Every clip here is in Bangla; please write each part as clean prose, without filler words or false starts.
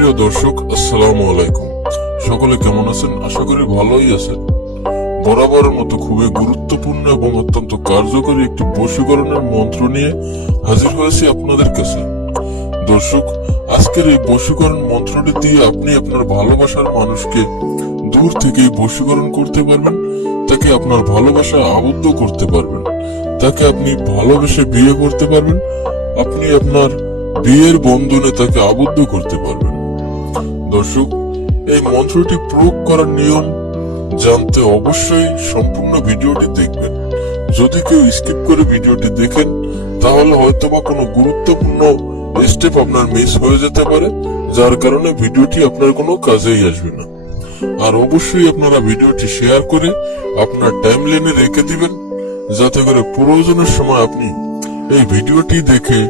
প্রিয় দর্শক, আসসালামু আলাইকুম। সকলে কেমন আছেন? আশা করি ভালোই আছেন। বরাবরের মতো খুবই গুরুত্বপূর্ণ এবং অত্যন্ত কার্যকরী একটি বশীকরণের মন্ত্র নিয়ে হাজির হয়েছি আপনাদের কাছে। দর্শক, আজকের এই বশীকরণ মন্ত্রটি দিয়ে আপনি আপনার ভালোবাসার মানুষকে দূর থেকেই বশীকরণ করতে পারবেন, তাকে আপনার ভালোবাসা আবদ্ধ করতে পারবেন, তাকে আপনি ভালোবেসে বিয়ে করতে পারবেন, আপনি আপনার বিয়ের বন্ধনে তাকে আবদ্ধ করতে পারবেন। দর্শক, এই মন্ত্রটি প্রয়োগ করার নিয়ম জানতে অবশ্যই সম্পূর্ণ ভিডিওটি দেখবেন। যদি কেউ স্কিপ করে ভিডিওটি দেখেন তাহলে হয়তোবা কোনো গুরুত্বপূর্ণ স্টেপ আপনার মিস হয়ে যেতে পারে, যার কারণে ভিডিওটি আপনার কোনো কাজেই আসবে না। আর অবশ্যই আপনারা ভিডিওটি শেয়ার করে আপনার টাইমলাইনে রেখে দিবেন, যাতে করে প্রয়োজনের সময় আপনি এই ভিডিওটি দেখে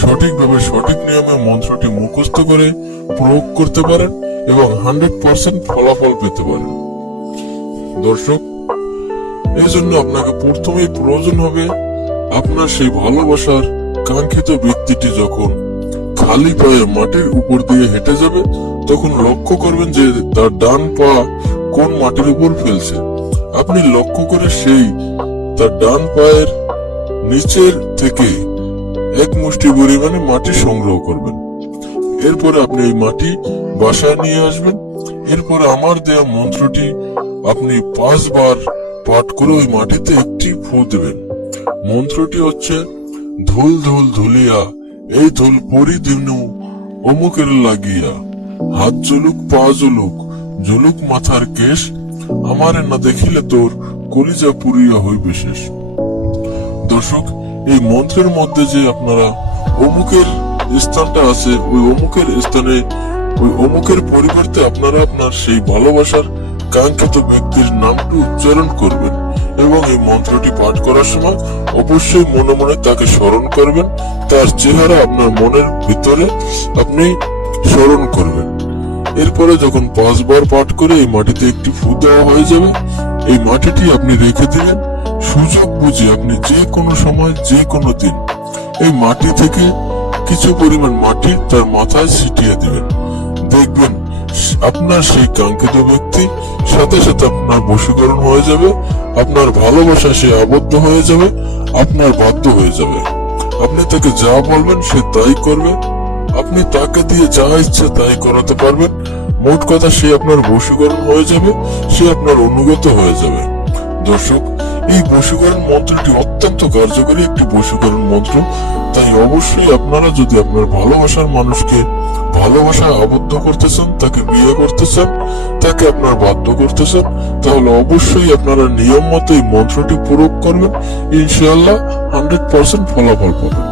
সঠিকভাবে সঠিক নিয়মে মন্ত্রটি মুখস্থ করে প্রয়োগ করতে পারেন এবং 100% ফলাফল পেতে পারেন। দর্শক, এই জন্য আপনাকে প্রথমেই প্রয়োজন হবে আপনার সেই ভালোবাসার কাঙ্ক্ষিত ব্যক্তিটি যখন খালি পায়ে মাটির উপর দিয়ে হেঁটে যাবে তখন লক্ষ্য করবেন যে তার ডান পা কোন মাটির উপর ফেলছে। আপনি লক্ষ্য করে সেই তার ডান পায়ের নিচের থেকে এক মুষ্টি পরিমাণে মাটি সংগ্রহ করবেন। এরপরে আপনি এই মাটি বাসায় নিয়ে আসবেন। এরপরে আমার দেয়া মন্ত্রটি আপনি 5 বার পাঠ করে ওই মাটিতে একটি ফু দেবেন। মন্ত্রটি হচ্ছে, ধুল ধুল ধুলিয়া এই ধুল পরি দিনু অমুকের লাগিয়া, হাত জুলুক পা জুলুক জুলুক মাথার কেশ, আমারে না দেখিলে তোর কলিজা পুরিয়া হইবে শেষ। দর্শক, এই মন্ত্রের মধ্যে যে আপনারা অমুকের স্থানটা আছে, ওই অমুকের স্থানে ওই অমুকের পরিবর্তে আপনারা আপনার সেই ভালোবাসার কাঙ্ক্ষিত ব্যক্তির নামটি উচ্চারণ করবেন এবং এই মন্ত্রটি পাঠ করার সময় অবশ্যই মনে মনে তাকে স্মরণ করবেন। তার চেহারা আপনার মনের ভিতরে আপনি স্মরণ করবেন। এরপরে যখন 5 বার পাঠ করে এই মাটিতে একটি ফু দেওয়া হয়ে যাবে, এই মাটিটি আপনি রেখে দিলেন। সুযোগ বুঝে আপনি যে কোনো সময় যে কোনো দিন এই মাটি থেকে কিছু পরিমাণ মাটি তার মাথায় ছিটিয়ে দিবেন। দেখবেন আপনার সেই কাঙ্ক্ষিত ব্যক্তি সাথে সাথে আপনার বশীকরণ হয়ে যাবে, আপনার ভালোবাসা সে আবদ্ধ হয়ে যাবে, আপনার বাধ্য হয়ে যাবে। আপনি তাকে যা বলবেন সে তাই করবে, আপনি তাকে দিয়ে যা ইচ্ছে তাই করাতে পারবেন। মোট কথা, সে আপনার বশীকরণ হয়ে যাবে, সে আপনার অনুগত হয়ে যাবে। দর্শক, এই বশীকরণ মন্ত্রটি অত্যন্ত কার্যকরী একটি বশীকরণ মন্ত্র। তাই অবশ্যই আপনারা যদি আপনার ভালোবাসার মানুষকে ভালোবাসা আবদ্ধ করতে চান, তাকে বিয়ে করতে চান, তাকে আপনার বাধ্য করতে চান, তাহলে অবশ্যই আপনারা নিয়ম মতো এই মন্ত্রটি প্রয়োগ করবেন। ইনশাআল্লাহ 100% ফলাফল পাবেন।